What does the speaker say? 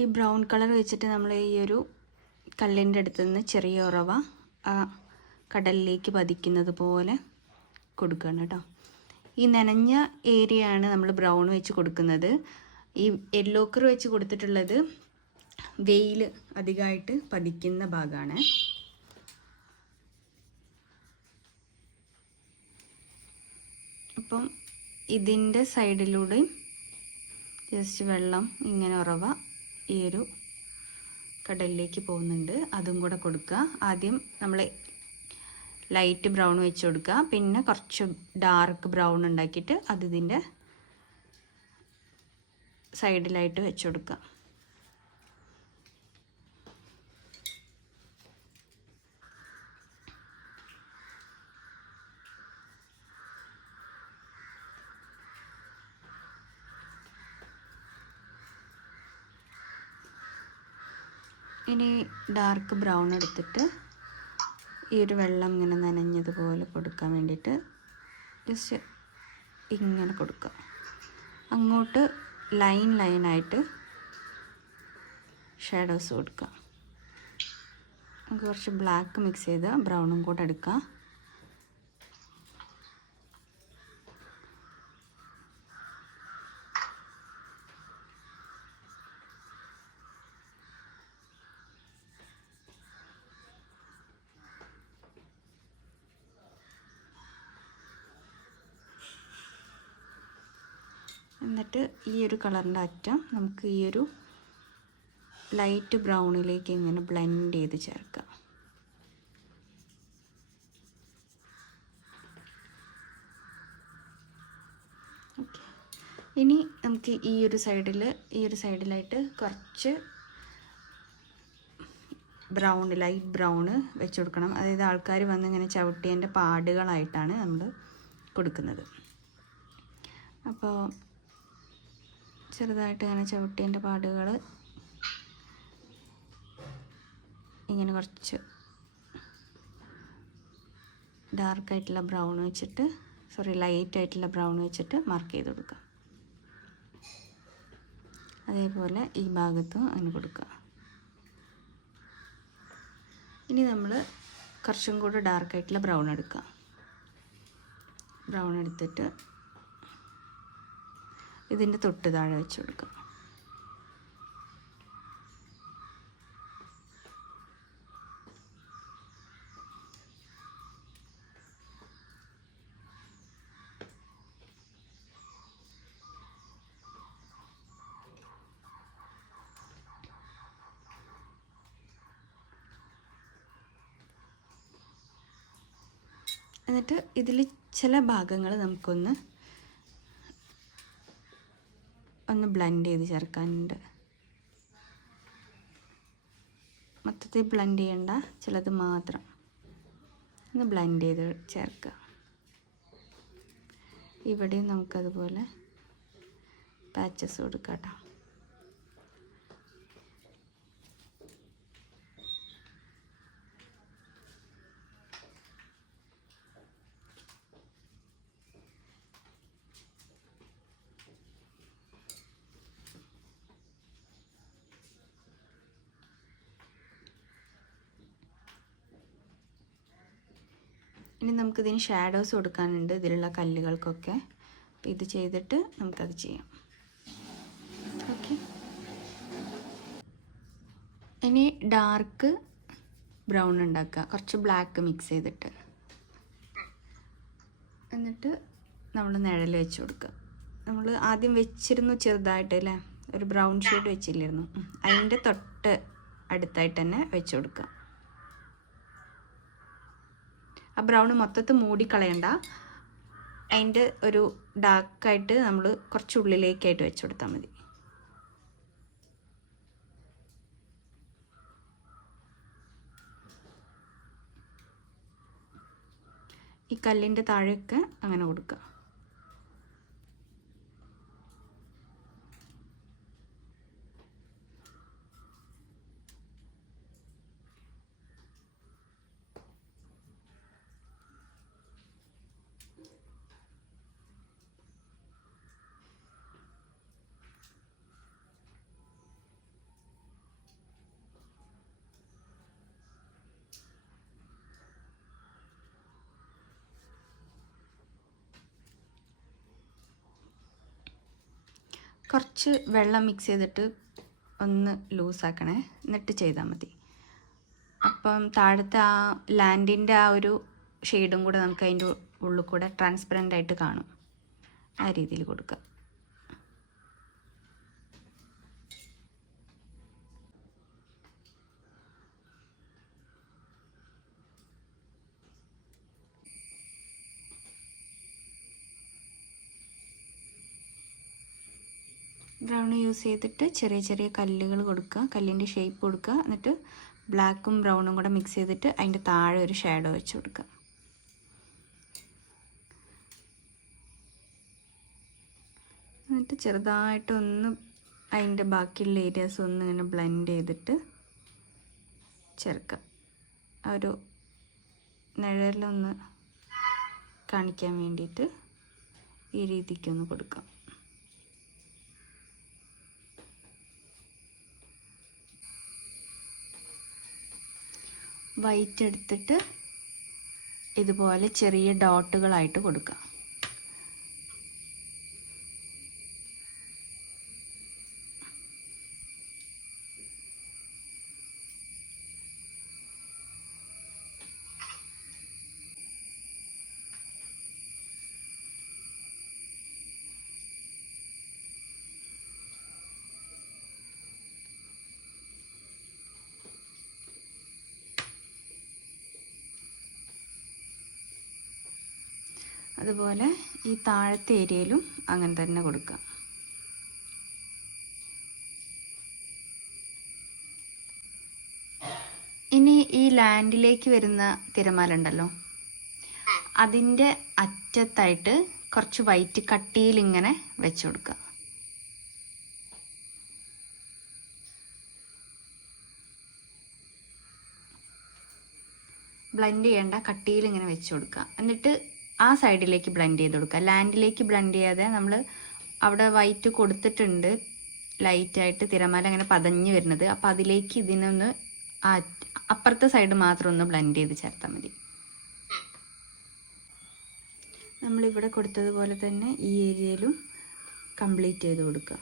ഈ brown colour വെച്ചിട്ട് നമ്മൾ ഈ ഒരു കല്ലിൻ്റെ അടുത്ത് നിന്ന് ചെറിയ ഉറവ ആ കടലിലേക്ക് പതിക്കുന്നത് പോലെ കൊടുക്കണം കേട്ടോ. ഈ നനഞ്ഞ ഏരിയ ആണ് നമ്മൾ ബ്രൗൺ വെച്ച് കൊടുക്കുന്നത്. ഈ യെല്ലോ കളർ വെച്ച് കൊടുത്തിട്ടുള്ളത് വെയിൽ അധികമായിട്ട് പതിക്കുന്ന ഭാഗമാണ്. അപ്പം ഇതിൻ്റെ സൈഡിലൂടെ ജസ്റ്റ് വെള്ളം ഇങ്ങനെ ഉറവ ഈ ഒരു കടലിലേക്ക് പോകുന്നുണ്ട്. അതും കൂടെ കൊടുക്കുക. ആദ്യം നമ്മൾ ലൈറ്റ് ബ്രൗൺ വെച്ച് കൊടുക്കുക, പിന്നെ കുറച്ച് ഡാർക്ക് ബ്രൗൺ ഉണ്ടാക്കിയിട്ട് അത് ഇതിൻ്റെ സൈഡിലായിട്ട് വെച്ച് കൊടുക്കുക. ഇനി ഡാർക്ക് ബ്രൗൺ എടുത്തിട്ട് ഈ ഒരു വെള്ളം ഇങ്ങനെ നനഞ്ഞതുപോലെ കൊടുക്കാൻ വേണ്ടിയിട്ട് ജസ്റ്റ് ഇങ്ങനെ കൊടുക്കുക. അങ്ങോട്ട് ലൈനായിട്ട് ഷാഡോസ് കൊടുക്കുക. നമുക്ക് കുറച്ച് ബ്ലാക്ക് മിക്സ് ചെയ്ത് ബ്രൗണും കൂടെ എടുക്കുക. എന്നിട്ട് ഈ ഒരു കളറിൻ്റെ അറ്റം നമുക്ക് ഈ ഒരു ലൈറ്റ് ബ്രൗണിലേക്ക് ഇങ്ങനെ ബ്ലെൻഡ് ചെയ്ത് ചേർക്കാം. ഓക്കെ, ഇനി നമുക്ക് ഈ ഒരു സൈഡിലായിട്ട് കുറച്ച് ലൈറ്റ് ബ്രൗണ് വെച്ച് കൊടുക്കണം. അതായത് ആൾക്കാർ വന്ന് ഇങ്ങനെ ചവിട്ടിയതിൻ്റെ പാടുകളായിട്ടാണ് നമ്മൾ കൊടുക്കുന്നത്. അപ്പോൾ ചെറുതായിട്ട് ഇങ്ങനെ ചവിട്ടിയതിൻ്റെ പാടുകൾ ഇങ്ങനെ കുറച്ച് ലൈറ്റായിട്ടുള്ള ബ്രൗൺ വെച്ചിട്ട് മാർക്ക് ചെയ്ത് കൊടുക്കുക. അതേപോലെ ഈ ഭാഗത്തും അങ്ങനെ കൊടുക്കുക. ഇനി നമ്മൾ കുറച്ചും കൂടെ ഡാർക്കായിട്ടുള്ള ബ്രൗൺ എടുക്കുക. ബ്രൗൺ എടുത്തിട്ട് ഇതിൻ്റെ തൊട്ട് താഴെ വെച്ച് കൊടുക്കുക. എന്നിട്ട് ഇതിൽ ചില ഭാഗങ്ങൾ നമുക്കൊന്ന് ബ്ലെൻഡ് ചെയ്ത് ചേർക്കാനുണ്ട്. മൊത്തത്തിൽ ബ്ലെൻഡ് ചെയ്യണ്ട, ചിലത് മാത്രം ഒന്ന് ബ്ലെൻഡ് ചെയ്ത് ചേർക്കുക. ഇവിടെയും നമുക്കതുപോലെ പാച്ചസ് കൊടുക്കാം കേട്ടോ. ഇനി നമുക്കിതിന് ഷാഡോസ് കൊടുക്കാനുണ്ട് ഇതിലുള്ള കല്ലുകൾക്കൊക്കെ. അപ്പോൾ ഇത് ചെയ്തിട്ട് നമുക്കത് ചെയ്യാം. ഓക്കെ, ഇനി ഡാർക്ക് ബ്രൗൺ ഉണ്ടാക്കുക, കുറച്ച് ബ്ലാക്ക് മിക്സ് ചെയ്തിട്ട്. എന്നിട്ട് നമ്മൾ നിഴൽ വെച്ച് കൊടുക്കുക. നമ്മൾ ആദ്യം വെച്ചിരുന്നു ചെറുതായിട്ട് അല്ലേ, ഒരു ബ്രൗൺ ഷെയ്ഡ് വെച്ചില്ലായിരുന്നു, അതിൻ്റെ തൊട്ട് അടുത്തായിട്ട് തന്നെ വെച്ച് കൊടുക്കുക. ആ ബ്രൗൺ മൊത്തത്തിൽ മൂടിക്കളയണ്ട, അതിൻ്റെ ഒരു ഡാർക്കായിട്ട് നമ്മൾ കുറച്ച് ഉള്ളിലേക്കായിട്ട് വെച്ച് കൊടുത്താൽ മതി. ഈ കല്ലിൻ്റെ താഴെയൊക്കെ അങ്ങനെ കൊടുക്കുക. കുറച്ച് വെള്ളം മിക്സ് ചെയ്തിട്ട് ഒന്ന് ലൂസാക്കണേ, എന്നിട്ട് ചെയ്താൽ മതി. അപ്പം താഴത്തെ ആ ലാൻഡിൻ്റെ ആ ഒരു ഷെയ്ഡും കൂടെ നമുക്ക് അതിൻ്റെ ഉള്ളിൽ കൂടെ ട്രാൻസ്പെറൻ്റ് ആയിട്ട് കാണും. ആ രീതിയിൽ കൊടുക്കുക. ബ്രൗൺ യൂസ് ചെയ്തിട്ട് ചെറിയ ചെറിയ കല്ലുകൾ കൊടുക്കുക, കല്ലിൻ്റെ ഷേപ്പ് കൊടുക്കുക. എന്നിട്ട് ബ്ലാക്കും ബ്രൗണും കൂടെ മിക്സ് ചെയ്തിട്ട് അതിൻ്റെ താഴെ ഒരു ഷാഡോ വെച്ച് കൊടുക്കുക. എന്നിട്ട് ചെറുതായിട്ടൊന്ന് അതിൻ്റെ ബാക്കിയുള്ള ഏരിയാസ് ഒന്ന് ഇങ്ങനെ ബ്ലെൻഡ് ചെയ്തിട്ട് ചേർക്കുക. ആ ഒരു നിഴലൊന്ന് കാണിക്കാൻ വേണ്ടിയിട്ട് ഈ രീതിക്കൊന്ന് കൊടുക്കാം. വൈറ്റ് എടുത്തിട്ട് ഇതുപോലെ ചെറിയ ഡോട്ടുകളായിട്ട് കൊടുക്കുക. അതുപോലെ ഈ താഴത്തെ ഏരിയയിലും അങ്ങനെ തന്നെ കൊടുക്കാം. ഇനി ഈ ലാൻഡിലേക്ക് വരുന്ന തിരമാല ഉണ്ടല്ലോ, അതിൻ്റെ അറ്റത്തായിട്ട് കുറച്ച് വൈറ്റ് കട്ടിയിൽ ഇങ്ങനെ വെച്ച് കൊടുക്കുക. ബ്ലെൻഡ് ചെയ്യേണ്ട, കട്ടിയിൽ ഇങ്ങനെ വെച്ച് കൊടുക്കുക. എന്നിട്ട് ആ സൈഡിലേക്ക് ബ്ലെൻഡ് ചെയ്ത് കൊടുക്കുക. ലാൻഡിലേക്ക് ബ്ലെൻഡ് ചെയ്യാതെ നമ്മൾ അവിടെ വൈറ്റ് കൊടുത്തിട്ടുണ്ട് ലൈറ്റായിട്ട് തിരമാല അങ്ങനെ പതഞ്ഞ് വരുന്നത്. അപ്പോൾ അതിലേക്ക് ഇതിനൊന്ന് അപ്പുറത്തെ സൈഡ് മാത്രം ഒന്ന് ബ്ലെൻഡ് ചെയ്ത് ചേർത്താൽ മതി. നമ്മളിവിടെ കൊടുത്തതുപോലെ തന്നെ ഈ ഏരിയയിലും കംപ്ലീറ്റ് ചെയ്ത് കൊടുക്കുക.